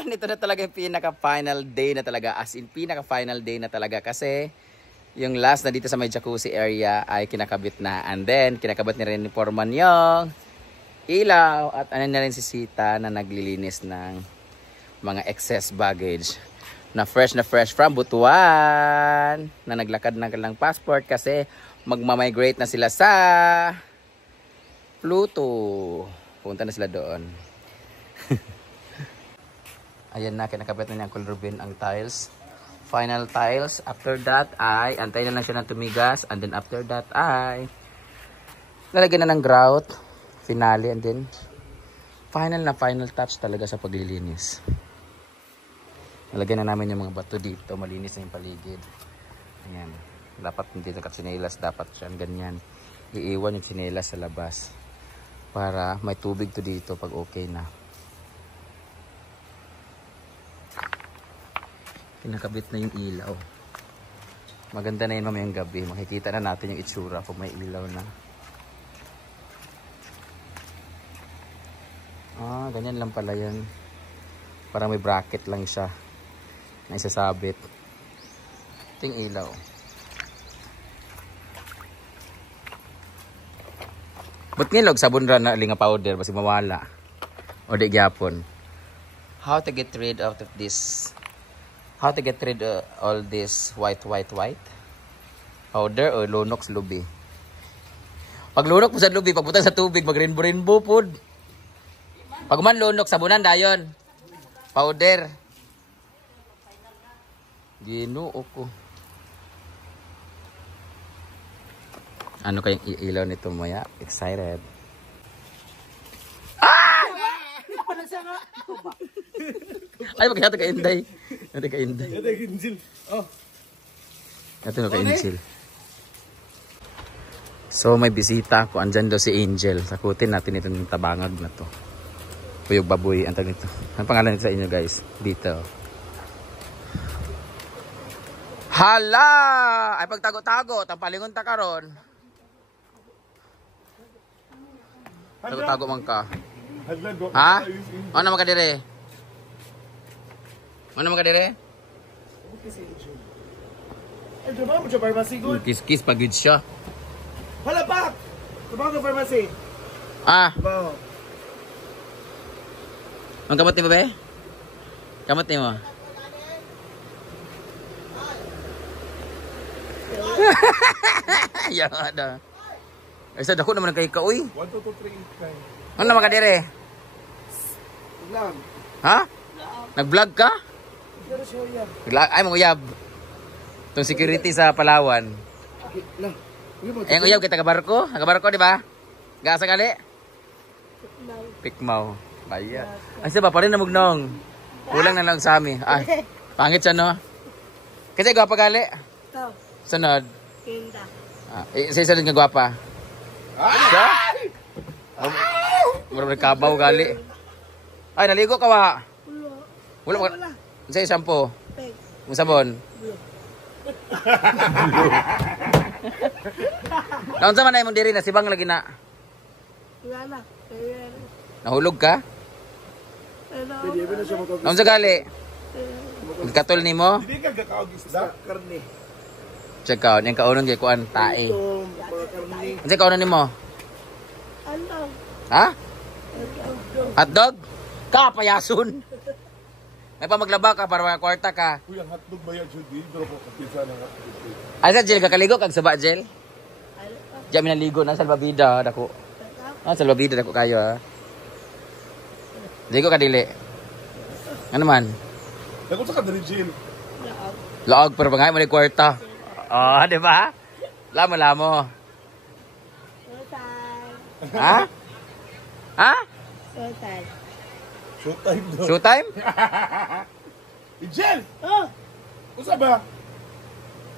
Ayan, ito na talaga yung pinaka-final day na talaga. As in, pinaka-final day na talaga. Kasi, yung last na dito sa may jacuzzi area ay kinakabit na. And then, kinakabit na rin ni Foreman yung ilaw. At ano na rin si Sita na naglilinis ng mga excess baggage. Na fresh from Butuan. Na naglakad na lang passport kasi magmamigrate na sila sa Pluto. Punta na sila doon. Ayan na, kinakabit na niyang color bin ang tiles. Final tiles. After that ay, antay na lang siya ng tumigas. And then after that ay, lalagyan na ng grout. Finale. And then, final touch talaga sa paglilinis. Lalagyan na namin yung mga bato dito. Malinis na yung paligid. Ayan. Dapat hindi nakatsinelas. Dapat siya ganyan. Iiwan yung tsinelas sa labas. Para may tubig to dito pag okay na. Kinakabit na yung ilaw. Maganda na yun mamayang gabi. Makikita na natin yung itsura kung may ilaw na. Ah, ganyan lang pala yan. Parang may bracket lang siya na isasabit. Ito yung ilaw. Ba't ngilog sabon ra na linga powder basi mawala? O di gyapon. How to get rid of this? How to get rid of all this white powder o Lunox lubi? Pag lunok po sa lubi, pagpunta sa tubig, mag rainbow food. Pag man lunok, sabunan dayon. Powder. Ginoo ko. Ano kayong ilaw nito Maya? Excited. Ah! Ay, magkita ka Inday. Ito ka Inday. Ito ka Injil. Oh. Ito ka Injil. So may bisita ko. Andyan daw si Angel. Sakutin natin itong tabangag na to. Puyog baboy. Ang tag nito. Ang pangalan nito sa inyo guys. Dito. Hala! Ay pagtago-tago. Tampalingon ta karon. Tago-tago man ka. Ha? Ano naman ka dire? Ano naman ka dire? Ay, diba mo siya pharmacy good? Kiss pag good siya. Hala pa! Diba ka pharmacy? Ah! Diba? Ang kamot ni mo ba? Kamot ni mo? Yan ada. Ay sa dako naman kay ka uy. 1, 2, 3, 8, 9. Ano naman ka dire? Vlog. Ha? Nag-vlog ka? Pero siya uyab. Ay manguyab. Itong security sa Palawan. Lang. Eh ang uyab kita ka barko? Nagabarko di ba? Gaasa gali? Pikmaw. Baya. Ay sa ba pa rin namugnong. Kulang na lang sa amin. Ay. Pangit siya no. Kasi gwapa gali. Ito. Sunod. Kinda. Ah, isa sunod nga gwapa. Ay! Mura kabaw gali. Ay naligo ka wa. Wala. Sa shampoo. Peg. Ang sabon. Naon sa man ay mong diri na sibang lagi na. Wala na. Nahulog ka? Pwede ba na siya matawag? Naon sa gali? Katol nimo? Hindi ka gakaog isda. Karne. Check out, yung kaunon kay kuan tae. Ito, mga karne. Ano kaunon nimo? Ano? Ha? Hotdog? Ka payason. May pa maglaba ka para kwarta ka. Uy, ang hotdog ba yan, Judy? Pero po, kapisa na hotdog. Ay sa gel kakaligo kag suba gel? Diyan minaligo na salbabida dako. Ah, salbabida dako kayo ha. Ligo ka dili. Ano man? Nagkot sa kadali, Jill. Laog pero bangay mo ni kwarta. Oh, di ba? Lamo. Ha? Ha? Total. Showtime daw. Showtime? Jill! Oh! Kusa ba?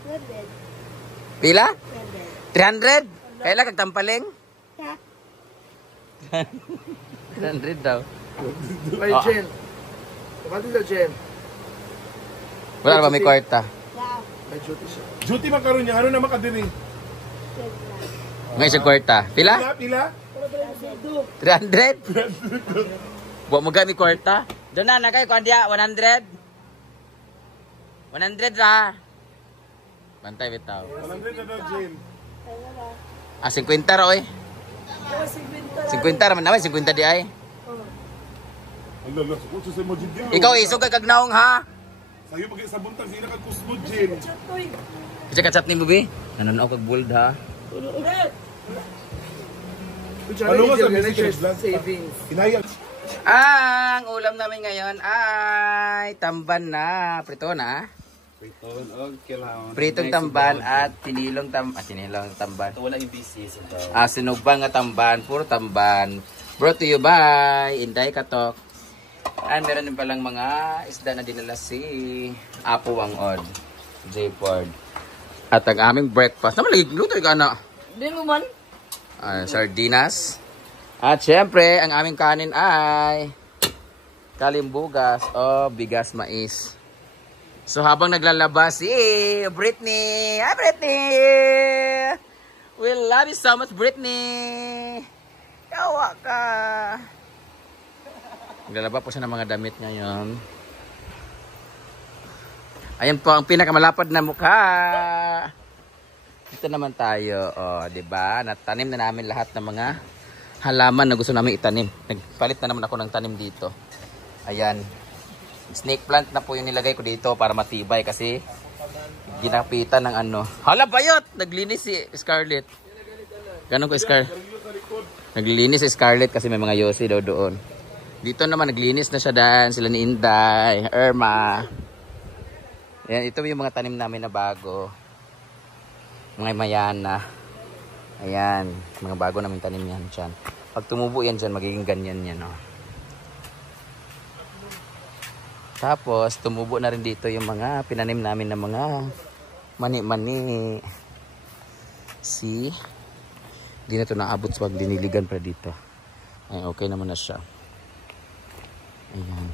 100. Pila? 100. 300? Kailan kag tampaling? Ha? 300 daw. May Jill. Kamali na, Jill. Wala na ba may kwarta? Wow. May duty siya. Duty makaroon niya. Ano na makadiri? Ngayon siya kwarta. Pila? Pila? 300? Buwa mo gani kwarta? Doon na, nagay ko dia, 100? 100 ra. Bantay bitaw. 100 na daw, Jill. Ah, 50 ra oy. 50 ra man naman, 50 di ay. Ala, kung sa mo, Jill. Ikaw isog kag naong ha. Sa'yo pag sa buntag, sila kag kusmod, Jill. Kasi kachat ni Bubi. Nanonaw kag bold ha. Ano nga sa savings? Hinayang. Ang ulam namin ngayon ay tamban na. Prito na. Pritong tamban at tinilong tamban. Wala yung busy sa daw. Sinugbang nga tamban, puro tamban. Brought to you by Inday Katok. And meron din palang mga isda na dinala si Apo Wangod, J. Ford. At ang aming breakfast. Naman lagi luto ka na. Di mo man? Sardinas. At syempre, ang aming kanin ay kalimbugas o bigas mais. So habang naglalabas si Britney. Hi Britney! We love you so much Britney! Kawa ka! Naglalaba po siya ng mga damit ngayon. Ayan po ang pinakamalapad na mukha. Dito naman tayo. O, diba? Natanim na namin lahat ng mga halaman na gusto namin itanim. Nagpalit na naman ako ng tanim dito. Ayan. Snake plant na po yung nilagay ko dito para matibay kasi ginapitan ng ano. Hala bayot! Naglinis si Scarlett. Ganun ko Scarlett. Naglinis si Scarlett kasi may mga yosi daw doon. Dito naman naglinis na siya dyan. Sila ni Inday, Irma. Ayan, ito yung mga tanim namin na bago. Mga mayana. Ayan, mga bago namin tanim yan dyan. Pag tumubo yan dyan, magiging ganyan yan. Oh. Tapos, tumubo na rin dito yung mga pinanim namin na mga mani-mani. See? Hindi na ito naabot sa pag diniligan pa dito. Ay, okay naman na siya. Ayan.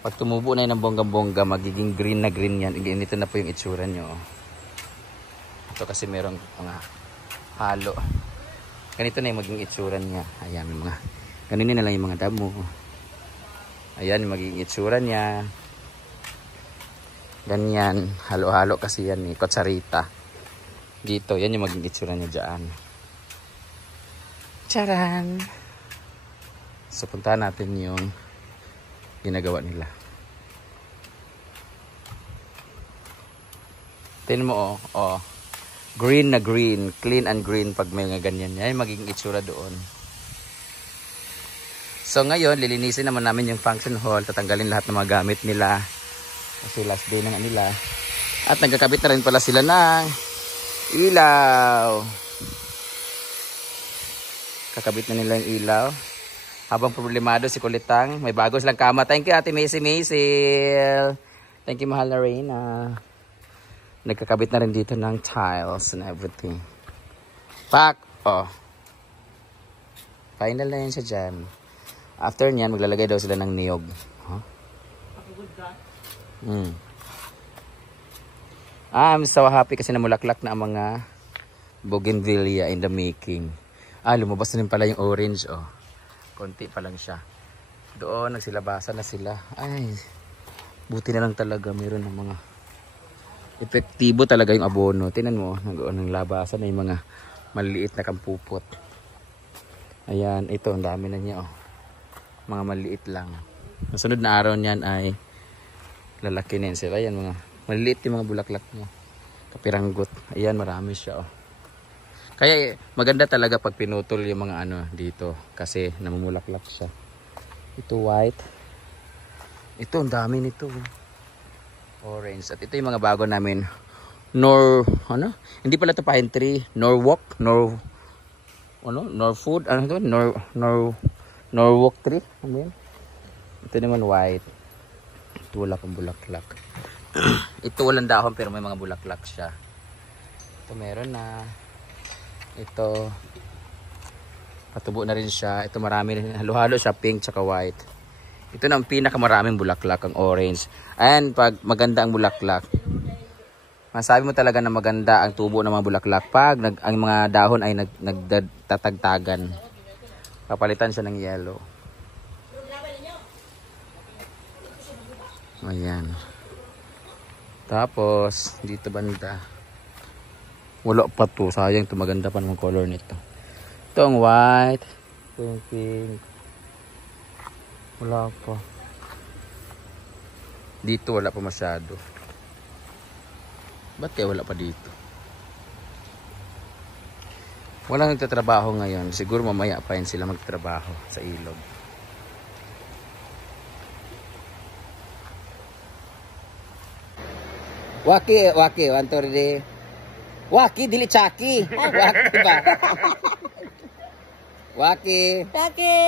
Pag tumubo na yun ng bongga-bongga, magiging green na green yan. Ito na po yung itsura nyo. Ito kasi merong mga halo. Ganito na yung magiging itsura niya. Ayan, mga ganun na lang yung mga damo. Ayan, magiging itsura niya. Ganyan. Halo-halo kasi yan eh. Kutsarita. Dito, yan yung magiging itsura niya dyan. Charan! So, puntahan natin yung ginagawa nila. Tingnan mo, oh. Green na green. Clean and green pag may nga ganyan. Yan yung magiging itsura doon. So ngayon, lilinisin naman namin yung function hall. Tatanggalin lahat ng mga gamit nila. Kasi last day na nga nila. At nagkakabit na rin pala sila ng ilaw. Kakabit na nila yung ilaw. Habang problemado si Kulitang. May bago silang kama. Thank you Ate Macy Macy. Thank you mahal na Reyna. Nagkakabit na rin dito ng tiles and everything. Pak! Oh. Final na yan siya dyan. After nyan, maglalagay daw sila ng niyog. Huh? I'm so happy kasi namulaklak na ang mga bougainvillea in the making. Lumabas na rin pala yung orange. Oh. Konti pa lang siya. Doon, nagsilabasan na sila. Ay, buti na lang talaga. Meron ng mga epektibo talaga yung abono. Tingnan mo, nag-oon ng labasan na yung mga maliliit na kampupot. Ayan, ito, ang dami na niya. Oh. Mga maliit lang. Nasunod na araw niyan ay lalaki na yan sila. Ayan, mga maliliit yung mga bulaklak niya. Kapiranggot. Ayan, marami siya. Oh. Kaya maganda talaga pag pinutol yung mga ano dito. Kasi namumulaklak siya. Ito white. Ito, ang dami nito. Orange. At ito yung mga bago namin. Hindi pala ito pine tree. Norwalk. Norfood. Ano ito? Norwalk tree. Ano yun? Ito naman white. Ito wala pang bulaklak. Ito walang dahon pero may mga bulaklak siya. Ito meron na. Ito. Patubo na rin siya. Ito marami rin. Halo-halo siya. Pink tsaka white. Ito na ang pinakamaraming bulaklak. Ang orange. And pag maganda ang bulaklak. Masabi mo talaga na maganda ang tubo ng mga bulaklak. Pag ang mga dahon ay nagtatagtagan. Papalitan siya ng yellow. Ayan. Tapos, dito banda. Wala pa to. Sayang to. Maganda pa naman color nito. Ito ang white. Ito yung pink. Wala pa. Dito wala pa masyado. Ba't kaya wala pa dito? Walang nagtatrabaho ngayon. Siguro mamaya pa yun sila magtatrabaho sa ilog. Waki, waki, 1, 2, 3. Waki, dili Chucky. Waki ba? Waki. Taki!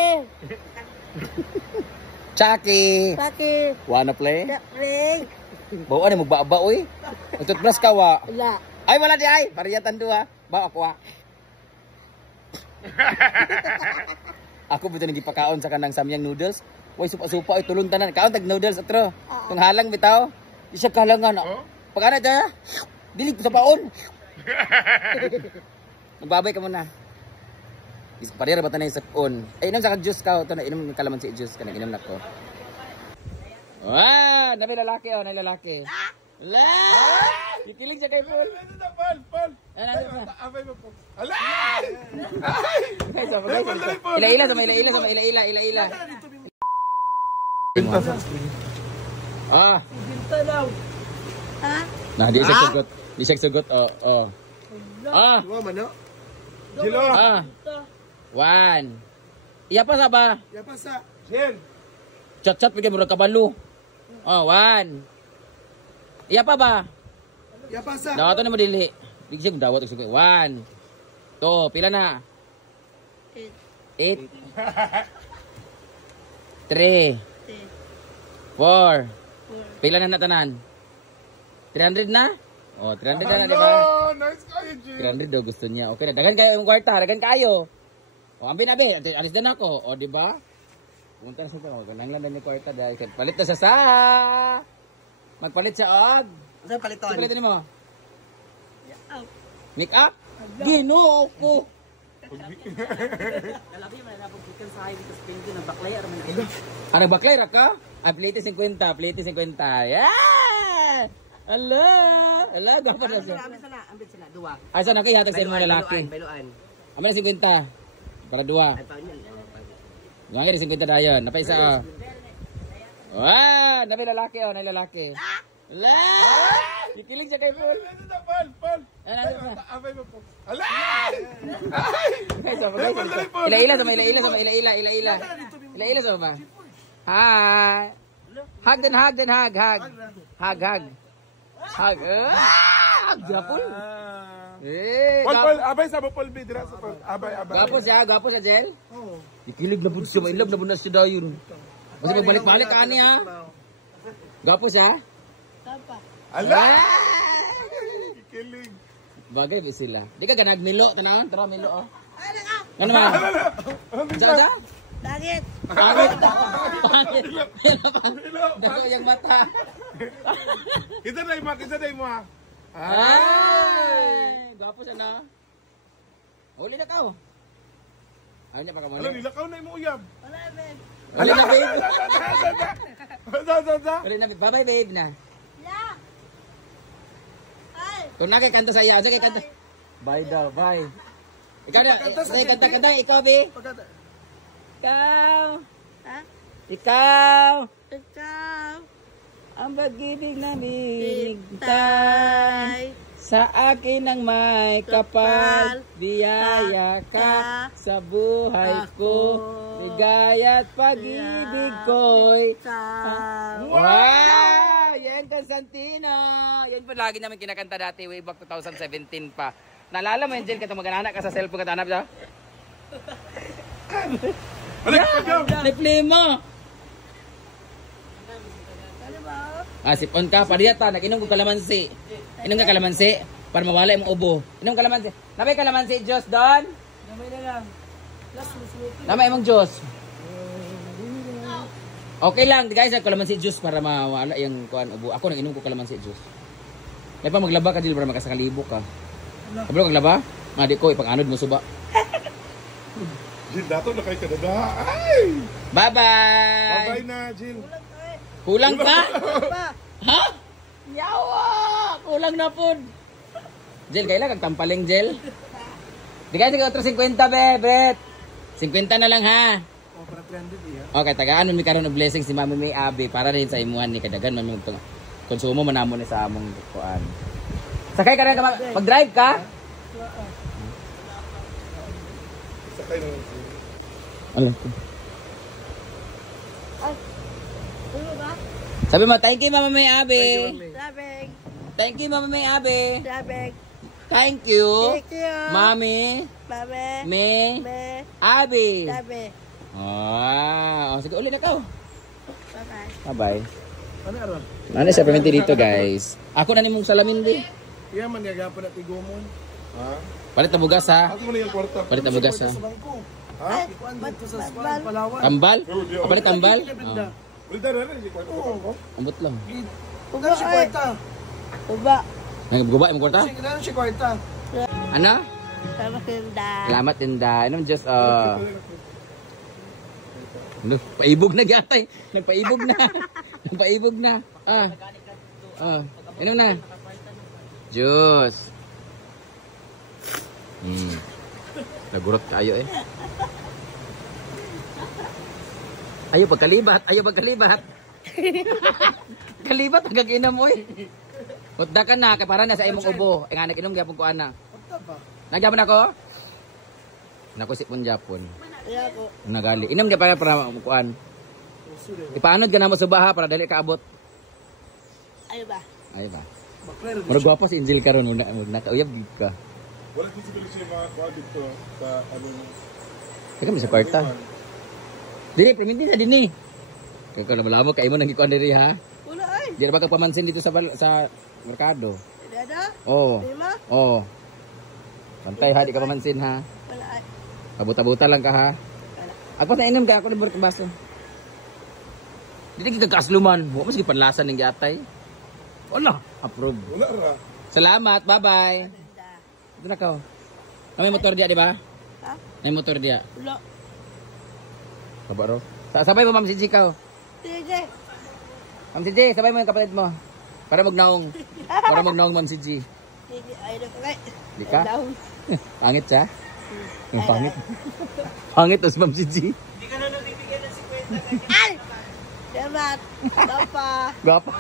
Chucky. Taki! Wanna play? Ring! Bawa na magbaba oy. Utut plus ka wa. Wala. Ay wala di ay. Pariyatan duha. Bawa ko wa. Ako bitaw nagipakaon sa kanang samyang noodles. Way supa-supa ay tulon tanan. Kaon tag noodles atro. Tung halang bitaw. Isa kalangan. Pag ana da. Dili ko sa paon. Magbabay ka muna. Parira ba tanay sa on. Ay inom sa juice ka to na inom ng kalamansi juice kanang inom nako. Ah, nabi lalaki oh, nay lalaki. La! Kikilig siya kay Paul. Paul. Abay mo po. Ala! Ila-ila sa ila-ila. Ah. Binta daw. Ha? Nah, di siya sugot. Di siya sugot. Oh. Ah. Wow, mano. Jilo. Ah. 1. Iya pa sa ba? Ya pasa. Jil. Chat-chat bigay mo rin kabalo. Oh, 1. Iya pa ba? Ya pasa. Dawat na mo dili. Bigyan mo dawat og 1. To, pila na? 8. 3. 4. Pila na natanan? 300 na? Oh, 300 na, di ba? Nice kayo, Jil. 300 daw gusto niya. Okay na, dagan kayo yung kwarta, dagan kayo. O, ambi na, be. Alis din ako. O, di ba? Pumunta na siya pa. Ganang lang yung kwarta dahil palit na sa magpalit siya, og. Saan paliton? Palitin mo. Make up? Ginoo ko. Nalabi mo na pagkikan sa highway sa Spindle ng baklay araw na. Ano baklay ra ka? Ay, plate 50, plate 50. Yeah! Ala, dapat na siya. Ambit sila, duwa. Ay, saan kay hatag sa mga lalaki? Bailuan. Amin na 50. Para dua. Ay, paano yun? Yung nga 50 dayon. Napay isa. Wah, nabi lalaki oh, nay lalaki. Ala! Kikilig siya kay Paul. Paul. Abay mo po. Ala! Ila-ila sa ila-ila. Ila-ila sa ba? Hi. Hug. Hug. Ah! Gapon. Paul, abay sa Paul Bidra sa Paul. Abay. Gapo siya, Jel? Oo. Ikilig na bud siya, mailab na bud na siya dayon. Kasi magbalik-balik ka niya. Gapo siya? Tapa. Ala! Ikilig. Bagay ba sila? Di ka ganag milo, tanaw? Tara milo oh. Ano ba? Sa? Dagit. Pangit. Dako yung mata. Kita na mo ha. Ay! Gwapo siya na. Uli na ka oh. Ayaw niya pa ka muli. Alam, nilakaw na mo uyab. Wala, babe. Uli na babe. Sa. Uli na babe. Bye-bye babe na. La! Ay! Kung na kay kanta sa iya. Sige kanta. Bye daw. Bye. Ikaw na. Sige kanta. Ikaw babe. Ikaw. Ha? Ikaw. Ikaw. Ang pag-ibig namin hintay sa akin ang may kapal, biyaya ka sa buhay ko, bigay at pag-ibig ko'y wow! Yan Constantino! Yan po lagi namin kinakanta dati way back 2017 pa. Naalala mo yun, Jill, katong mag-anak ka sa cellphone ka tanap siya? Replay mo! Sipon ka, pariyata, nag-inom ko kalamansi. Inom ka kalamansi, para mawala yung ubo. Inom kalamansi. Namay kalamansi, Diyos, doon? Namay na lang. Namay mong Diyos. Okay lang, guys, kalamansi juice para mawala yung kuan ubo. Ako nag-inom ko kalamansi juice. May pa maglaba ka, Jill, para makasakalibok ka. Kabalo kaglaba? Nga, di ko, ipang-anod mo suba. Jill, dato na kay kadada. Ay! Bye-bye! Bye-bye na, Jill. Kulang ka? Pa. Ha? Yawa! Kulang na po. Jel, kailan kag tampaling Jel? Di kaya sige otro 50 be, bet. 50 na lang ha. Oh, para 300 iya. Okay, tagaan mo mi karon og blessing si Mami May Abi para rin sa imuhan ni kadagan man mo konsumo man namo ni sa among kuan. Sakay ka rin ka mag-drive ka? Sakay na. Alam. Ano ba? Sabi mo, thank you Mama May Abi. Labig. Thank you Mama May Abi. Labig. Thank you. Thank you. Mami Babe. May Be. Abi. Labig. Ah, sige ulit na ka. Bye-bye. Bye-bye. Ano aron? Ano siya permente dito, guys? Ako na nimong salamin di. Iya man gagapon at igomon. Ha? Palit na bugas ha. Ako man yung kwarta. Palit na bugas ha. Sa bangko. Ha? Ikuan dito sa Swan, Palawan. Tambal? Palit tambal? Benda. Berita na rin, yung kwarto ko. Ambot lang. Uga si kwarta. Uba. Nagbuba yung kwarta? Sige na si kwarta. Ano? Sama kinda. Salamat tinda. Anong Diyos, paibog na gatay. Nagpaibog na. Nagpaibog na. Inom na. Diyos. Nagurot kayo eh. Ayaw pagkalibat. Ayaw pagkalibat. Kalibat hanggang inam mo eh. Utda ka na. Kaya para na sa imong ubo. Nga nag-inom gyapon ko ana. Nagyapon ako? Nakusip mong Japon. Iya ko. Nagali. Inom dia para kuan. Ipaanod ka na mo sa baha para dali ka abot. Ayo ba? Ay ba. Murag gwapo si Angel karon una nakauyab gid ka. Wala visibility siya mga kwa dito sa ano. Kaya sa kwarta. Dili perminti na dinhi. Kaya ko na malamo kay mo nang gikuan diri ha. Wala ay. Di ra ba ka pamansin dito sa merkado? Hindi ada? Oo. Lima? Oo. Pantay ha, di ka pamansin ha. Wala ay. Abuta-buta lang ka ha. Wala. Ako na inom kaya ako libur ka baso. Dili kita kasluman. Wa mas gipanlasan ning giatay. Wala, approve. Wala ra. Salamat, bye-bye. Kinda. Ito na ka. May motor dia, di ba? Ha? May motor dia. Wala. Kabaro. Sabay mo, Ma'am Siji ka. Sige. Ma'am Siji, sabay mo yung kapalit mo. Para magnaong. Para magnaong, Ma'am Siji. Sige. Ay na kay. Di ka? Down. Pangit siya? Yung pangit. Pangit, os Ma'am Siji. Ay! Salamat. Papa. Gwapa.